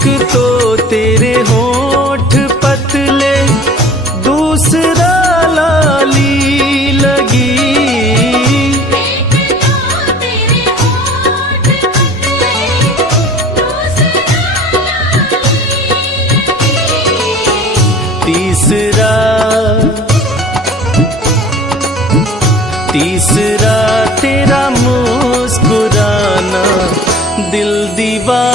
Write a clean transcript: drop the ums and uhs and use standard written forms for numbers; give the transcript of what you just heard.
एक तो तेरे होठ पतले, दूसरा लाली लगी। तीसरा तेरा मुस्कुराना, दिल दीवाना